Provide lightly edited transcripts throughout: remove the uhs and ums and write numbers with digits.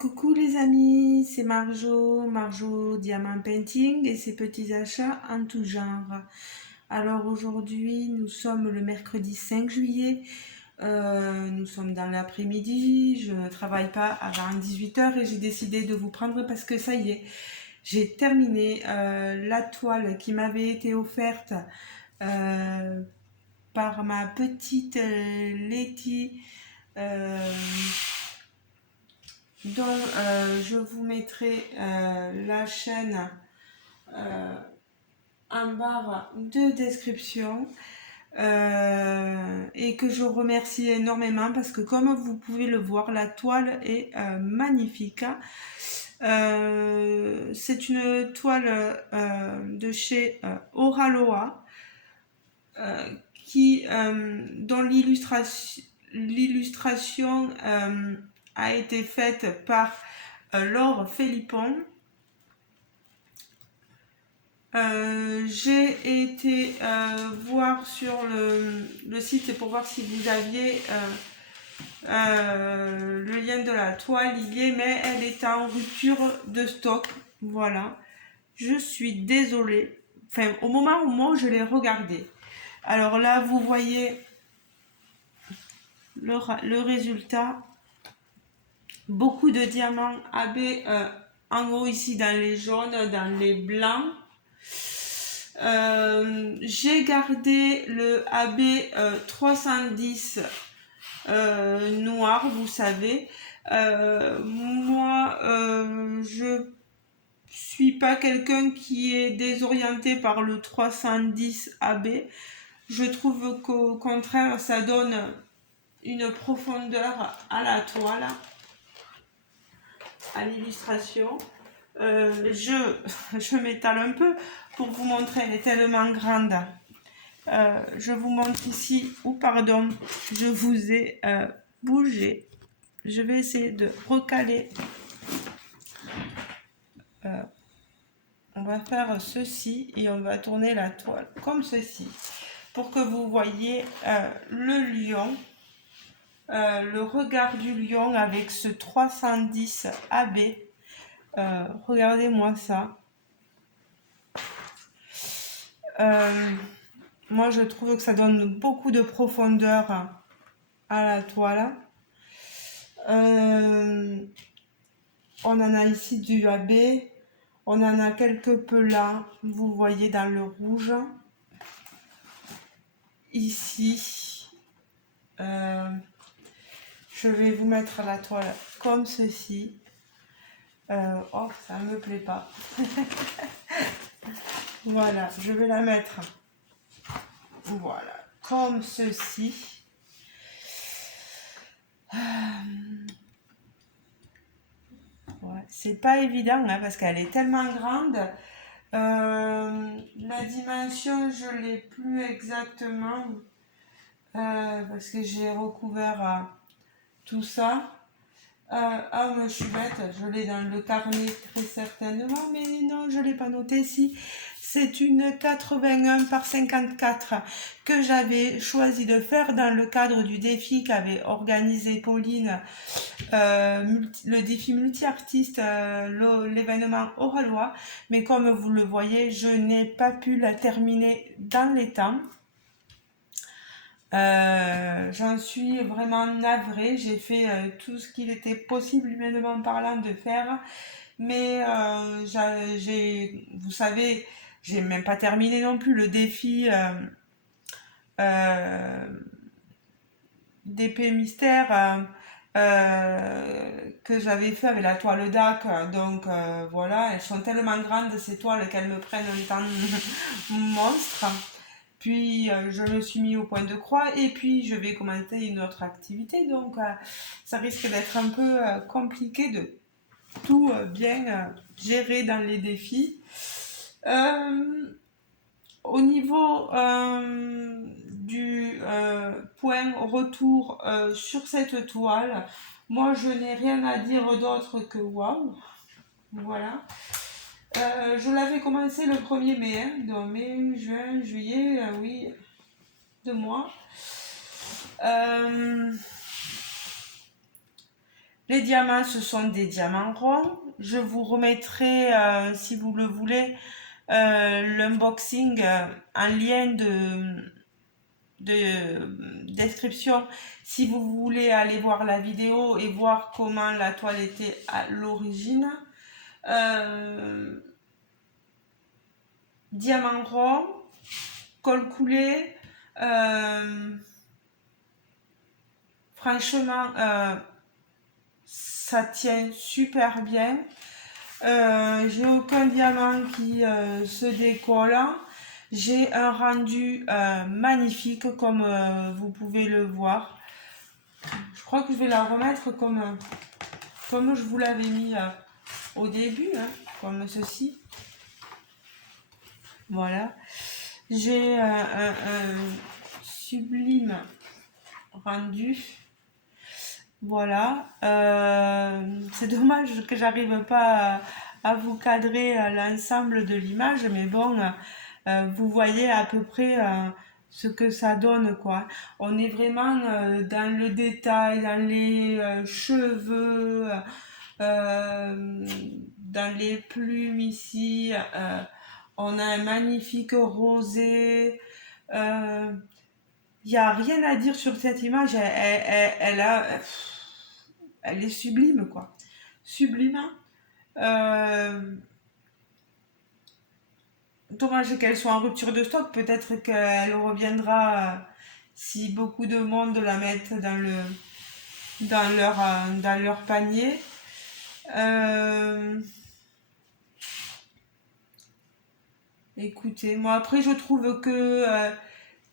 Coucou les amis, c'est Marjo Diamant Painting et ses petits achats en tout genre. Alors aujourd'hui, nous sommes le mercredi 5 juillet, nous sommes dans l'après-midi, je ne travaille pas avant 18 h et j'ai décidé de vous prendre parce que ça y est, j'ai terminé la toile qui m'avait été offerte euh, par ma petite Letty. euh, dont je vous mettrai la chaîne euh, en barre de description et que je remercie énormément parce que comme vous pouvez le voir, la toile est magnifique. C'est une toile de chez Oraloa dont l'illustration a été faite par Laure Philippon. J'ai été voir sur le site pour voir si vous aviez le lien de la toile. Il y est, mais elle est en rupture de stock. Voilà. Je suis désolée. Enfin, au moment où moi je l'ai regardé. Alors là, vous voyez le résultat. Beaucoup de diamants AB en haut ici dans les jaunes, dans les blancs. J'ai gardé le AB 310 noir, vous savez. Moi, je suis pas quelqu'un qui est désorienté par le 310 AB. Je trouve qu'au contraire, ça donne une profondeur à la toile, à l'illustration. Je m'étale un peu pour vous montrer, elle est tellement grande. Je vous montre ici, ou pardon, je vous ai bougé. Je vais essayer de recaler. On va faire ceci et on va tourner la toile comme ceci pour que vous voyez le lion, le regard du lion avec ce 310 AB. Regardez-moi ça. Moi, je trouve que ça donne beaucoup de profondeur à la toile. On en a ici du AB. On en a quelque peu là. Vous voyez dans le rouge. Ici. Je vais vous mettre la toile comme ceci. Oh, ça ne me plaît pas. Voilà, je vais la mettre. Voilà, comme ceci. Ouais, c'est pas évident hein, parce qu'elle est tellement grande. La dimension, je l'ai plus exactement parce que j'ai recouvert tout ça. Ah, mais je suis bête, je l'ai dans le carnet très certainement, mais non, je ne l'ai pas noté ici. C'est une 81 par 54 que j'avais choisi de faire dans le cadre du défi qu'avait organisé Pauline, le défi multi-artiste, l'événement Oralois. Mais comme vous le voyez, je n'ai pas pu la terminer dans les temps. J'en suis vraiment navrée. J'ai fait tout ce qu'il était possible humainement parlant de faire, mais vous savez, j'ai même pas terminé non plus le défi euh, d'épée mystère que j'avais fait avec la toile DAC. Donc voilà, elles sont tellement grandes ces toiles qu'elles me prennent un temps monstre. Puis je me suis mis au point de croix et puis je vais commencer une autre activité. Donc ça risque d'être un peu compliqué de tout bien gérer dans les défis. Au niveau du point retour sur cette toile, moi je n'ai rien à dire d'autre que waouh. Voilà. Je l'avais commencé le 1er mai, hein, donc mai, juin, juillet, oui, 2 mois. Les diamants, ce sont des diamants ronds. Je vous remettrai, si vous le voulez, l'unboxing en lien de description si vous voulez aller voir la vidéo et voir comment la toile était à l'origine. Diamant rond, col coulé, franchement ça tient super bien. J'ai aucun diamant qui se décolle. J'ai un rendu magnifique comme vous pouvez le voir. Je crois que je vais la remettre comme je vous l'avais mis au début, hein, comme ceci. Voilà. J'ai un sublime rendu. Voilà. C'est dommage que j'arrive pas à vous cadrer l'ensemble de l'image, mais bon, vous voyez à peu près ce que ça donne, quoi. On est vraiment dans le détail, dans les cheveux, dans les plumes ici. On a un magnifique rosé. Il n'y a rien à dire sur cette image. Elle est sublime, quoi. Sublime. Dommage qu'elle soit en rupture de stock. Peut-être qu'elle reviendra si beaucoup de monde la mettent dans leur panier. Écoutez, moi après je trouve que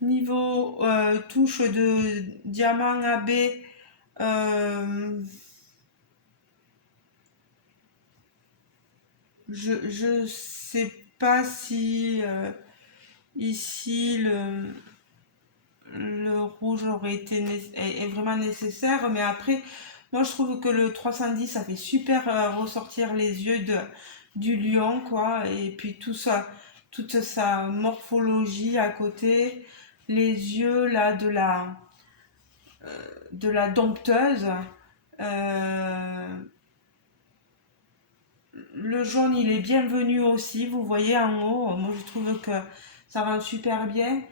niveau touche de diamant AB, je sais pas si ici le rouge aurait été est vraiment nécessaire, mais après moi je trouve que le 310 ça fait super ressortir les yeux du lion, quoi, et puis tout ça, toute sa morphologie à côté, les yeux là de la dompteuse. Le jaune il est bienvenu aussi, vous voyez en haut, moi je trouve que ça rend super bien.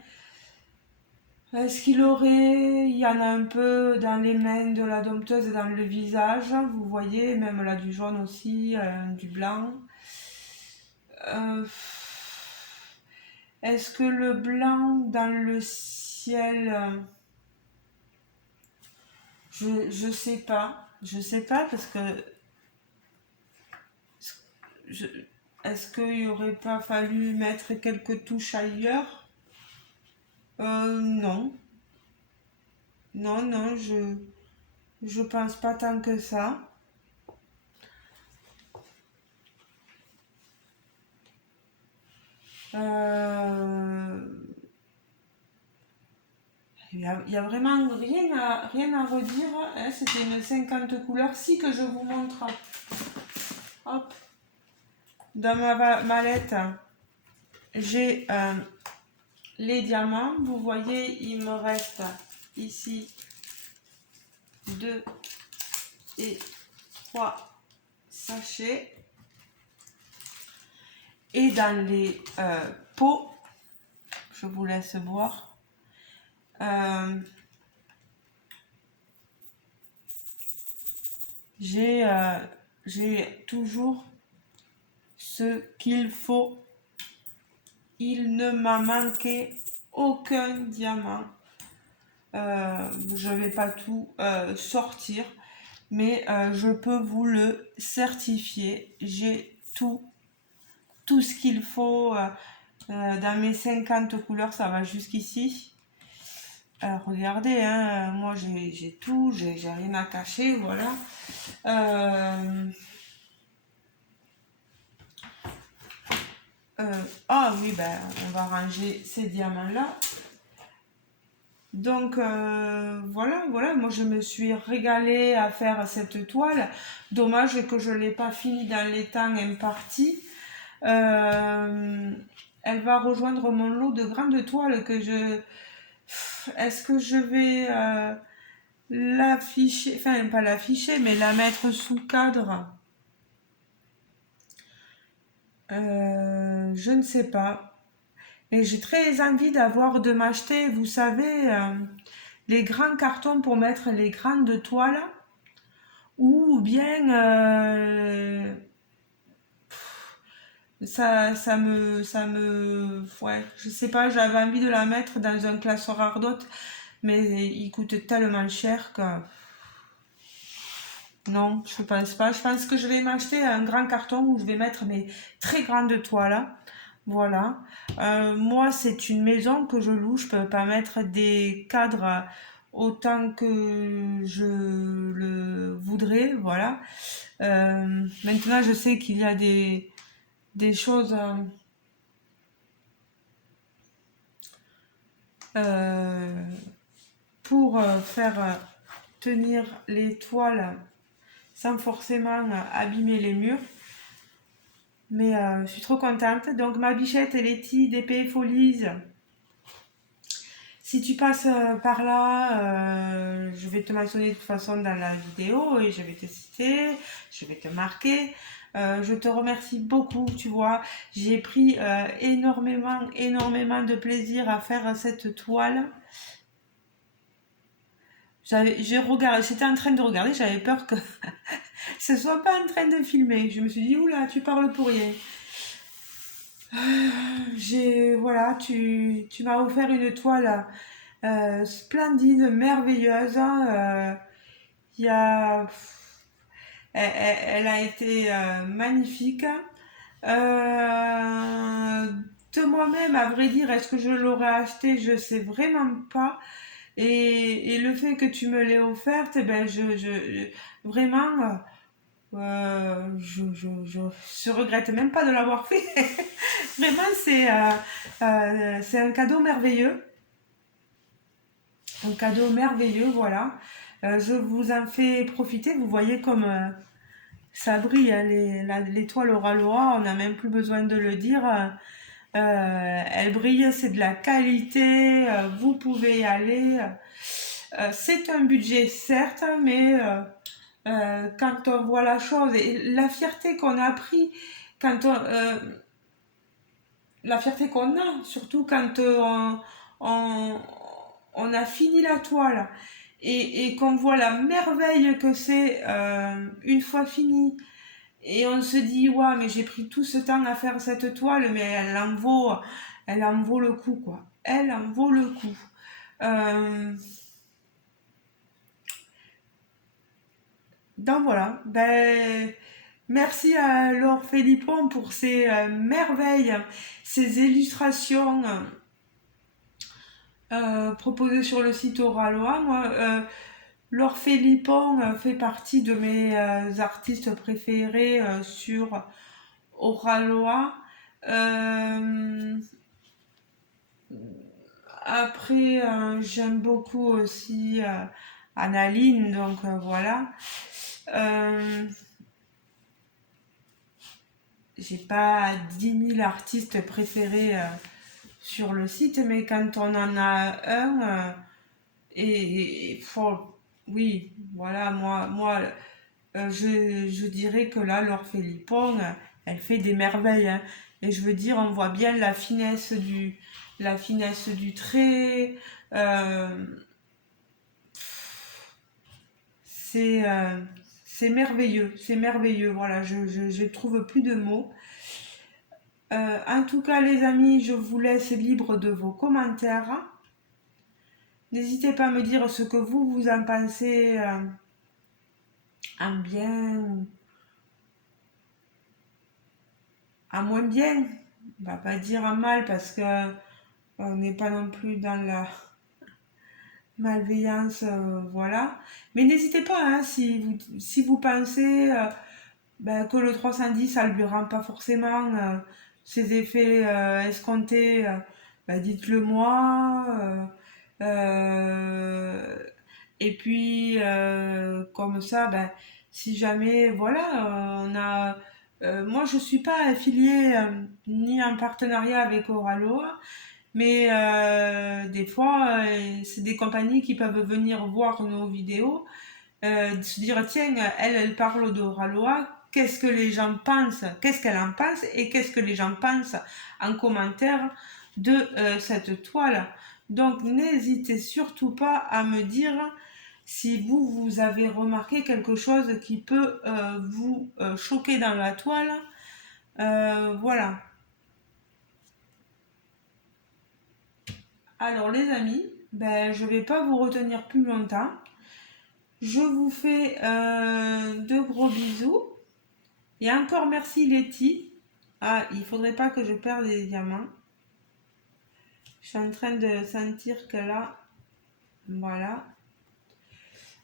Est-ce qu'il aurait, il y en a un peu dans les mains de la dompteuse et dans le visage, vous voyez, même là du jaune aussi, du blanc. Est-ce que le blanc dans le ciel, je sais pas, parce que est-ce qu'il n'y aurait pas fallu mettre quelques touches ailleurs? Non, non, je pense pas tant que ça. Il y a vraiment rien à redire, hein. C'était une 50 couleurs. Si que je vous montre, hop, dans ma mallette, j'ai les diamants. Vous voyez, il me reste ici 2 et 3 sachets. Et dans les pots, je vous laisse voir. J'ai toujours ce qu'il faut. Il ne m'a manqué aucun diamant. Je ne vais pas tout sortir, mais je peux vous le certifier. J'ai tout ce qu'il faut dans mes 50 couleurs, ça va jusqu'ici. Regardez, hein, moi j'ai tout, j'ai rien à cacher, voilà. Ah oui, ben on va ranger ces diamants là. Donc voilà, moi je me suis régalée à faire cette toile. Dommage que je ne l'ai pas finie dans les temps impartis. Elle va rejoindre mon lot de grandes toiles que je... Est-ce que je vais l'afficher, enfin pas l'afficher, mais la mettre sous cadre. Je ne sais pas. Et j'ai très envie de m'acheter, vous savez, les grands cartons pour mettre les grandes toiles, ou bien ouais, je sais pas, j'avais envie de la mettre dans un classeur Ardot, mais il coûte tellement cher que non, je pense pas. Je pense que je vais m'acheter un grand carton où je vais mettre mes très grandes toiles. Voilà. Moi, c'est une maison que je loue. Je peux pas mettre des cadres autant que je le voudrais. Voilà. Maintenant, je sais qu'il y a des choses euh, pour faire tenir les toiles sans forcément abîmer les murs. Mais je suis trop contente. Donc ma bichette Letty d'épée Folies, si tu passes par là, je vais te mentionner de toute façon dans la vidéo et je vais te citer, je vais te marquer. Je te remercie beaucoup, tu vois. J'ai pris énormément de plaisir à faire cette toile. J'étais en train de regarder, j'avais peur que ce soit pas en train de filmer. Je me suis dit, oula, tu parles pour rien. Voilà, tu m'as offert une toile splendide, merveilleuse, hein. Il y a, elle a été magnifique. Euh, de moi-même, à vrai dire, est-ce que je l'aurais acheté? Je sais vraiment pas. Et le fait que tu me l'aies offerte, eh ben vraiment, je regrette même pas de l'avoir fait. Vraiment, c'est un cadeau merveilleux. Un cadeau merveilleux, voilà. Je vous en fais profiter. Vous voyez comme ça brille, hein, l'étoile Oraloa, on n'a même plus besoin de le dire. Elle brille, c'est de la qualité, vous pouvez y aller. C'est un budget, certes, mais quand on voit la chose et la fierté qu'on a pris, quand la fierté qu'on a, surtout quand on, on a fini la toile et qu'on voit la merveille que c'est une fois fini. Et on se dit, ouais, mais j'ai pris tout ce temps à faire cette toile, mais elle en vaut le coup, quoi. Elle en vaut le coup. Euh, donc voilà, ben, merci à Laure Philippon pour ces merveilles, ces illustrations proposées sur le site Oralois. Moi, Laure Philippon fait partie de mes artistes préférés sur Oralois. Euh, Après, j'aime beaucoup aussi Annaline, donc voilà. Euh, j'ai pas 10 000 artistes préférés sur le site, mais quand on en a un, oui, voilà, je dirais que là, Laure Philippon, elle fait des merveilles, hein. Et je veux dire, on voit bien la finesse du trait. euh, c'est euh, c'est merveilleux, c'est merveilleux. Voilà, je trouve plus de mots. En tout cas, les amis, je vous laisse libre de vos commentaires. N'hésitez pas à me dire ce que vous en pensez en bien, en moins bien. On va pas dire en mal parce que on n'est pas non plus dans la malveillance, voilà. Mais n'hésitez pas, hein, si vous pensez ben, que le 310, ça ne lui rend pas forcément ses effets escomptés, ben, dites-le moi. Et puis, comme ça, ben, si jamais, voilà, moi, je ne suis pas affiliée ni en partenariat avec Oraloa, Mais des fois, c'est des compagnies qui peuvent venir voir nos vidéos, se dire, tiens, elle parle d'Oraloa, qu'est-ce que les gens pensent, qu'est-ce qu'elle en pense et qu'est-ce que les gens pensent en commentaire de cette toile. Donc, n'hésitez surtout pas à me dire si vous avez remarqué quelque chose qui peut vous choquer dans la toile. Voilà. Alors les amis, ben, je ne vais pas vous retenir plus longtemps. Je vous fais de gros bisous. Et encore merci Letty. Ah, il faudrait pas que je perde les diamants. Je suis en train de sentir que là, voilà.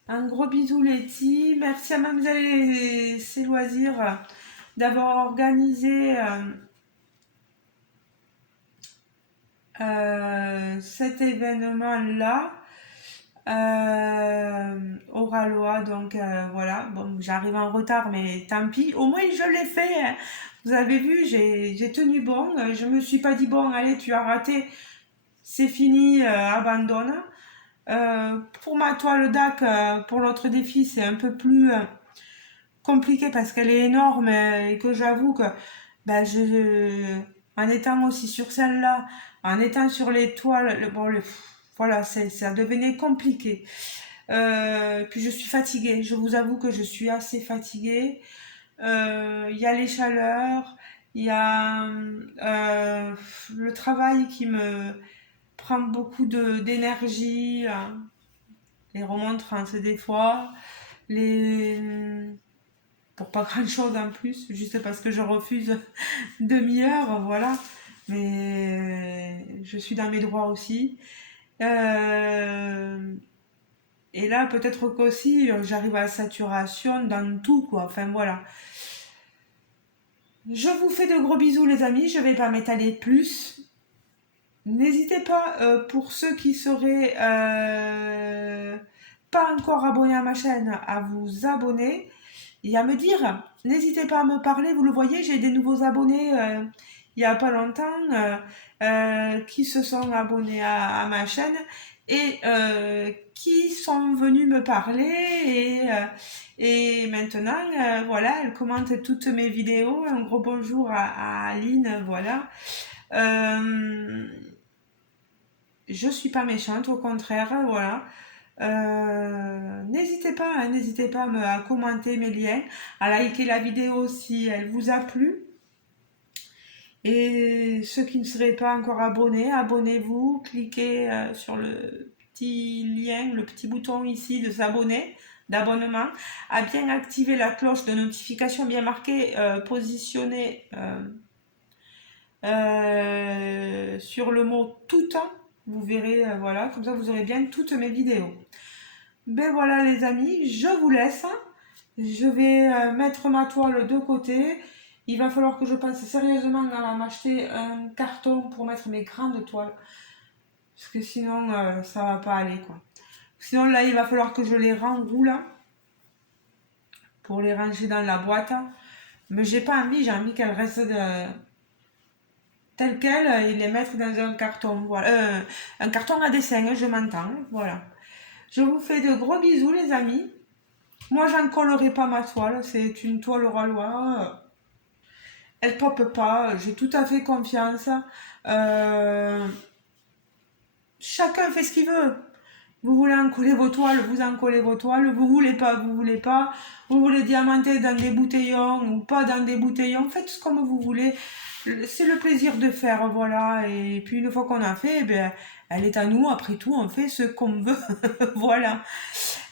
Un gros bisou Letty. Merci à Mademoiselle ses loisirs d'avoir organisé cet événement-là. Oralois, donc voilà, bon, j'arrive en retard, mais tant pis, au moins je l'ai fait, hein. Vous avez vu, j'ai tenu bon, je me suis pas dit bon, allez, tu as raté, c'est fini, abandonne. Pour ma toile DAC, pour l'autre défi, c'est un peu plus compliqué parce qu'elle est énorme et que j'avoue que ben, en étant aussi sur celle-là, en étant sur les toiles, bon, voilà, ça devenait compliqué. Puis je suis fatiguée, je vous avoue que je suis assez fatiguée. Il y a les chaleurs, il y a le travail qui me prend beaucoup d'énergie, les remontrances des fois, les pour pas grand chose en plus, juste parce que je refuse demi-heure, voilà. Mais je suis dans mes droits aussi. Et là, peut-être qu'aussi, j'arrive à la saturation dans tout, quoi. Enfin, voilà. Je vous fais de gros bisous, les amis. Je vais pas m'étaler plus. N'hésitez pas, pour ceux qui seraient pas encore abonnés à ma chaîne, à vous abonner et à me dire. N'hésitez pas à me parler. Vous le voyez, j'ai des nouveaux abonnés il y a pas longtemps qui se sont abonnés à ma chaîne et qui sont venus me parler et maintenant voilà, elle commente toutes mes vidéos. Un gros bonjour à Aline, voilà. Je suis pas méchante, au contraire, voilà. N'hésitez pas, hein, n'hésitez pas à commenter mes liens, à liker la vidéo si elle vous a plu. Et ceux qui ne seraient pas encore abonnés, abonnez-vous, cliquez sur le petit lien, le petit bouton ici de s'abonner, d'abonnement, à bien activer la cloche de notification bien marquée, positionnée sur le mot tout temps. Vous verrez, voilà, comme ça vous aurez bien toutes mes vidéos. Ben voilà les amis, je vous laisse. Je vais mettre ma toile de côté. Il va falloir que je pense sérieusement à m'acheter un carton pour mettre mes grandes toiles. Parce que sinon, ça va pas aller, quoi. Sinon, là, il va falloir que je les renroule pour les ranger dans la boîte. Mais j'ai pas envie, j'ai envie qu'elles restent telles quelles et les mettre dans un carton. Voilà. Un carton à dessin, je m'entends. Voilà. Je vous fais de gros bisous, les amis. Moi, j'en collerai pas ma toile. C'est une toile Oralois. Elle pop pas. J'ai tout à fait confiance. Euh, Chacun fait ce qu'il veut. Vous voulez en coller vos toiles, vous en collez vos toiles. Vous voulez pas, vous voulez pas. Vous voulez diamanter dans des bouteillons ou pas dans des bouteillons. Faites comme vous voulez. C'est le plaisir de faire, voilà. Et puis une fois qu'on a fait, eh bien, elle est à nous. Après tout, on fait ce qu'on veut. Voilà.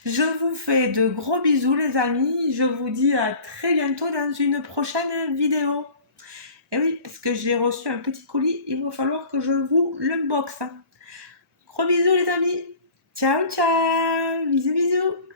Je vous fais de gros bisous, les amis. Je vous dis à très bientôt dans une prochaine vidéo. Et oui, parce que j'ai reçu un petit colis, il va falloir que je vous l'unboxe. Gros bisous, les amis. Ciao, ciao. Bisous, bisous.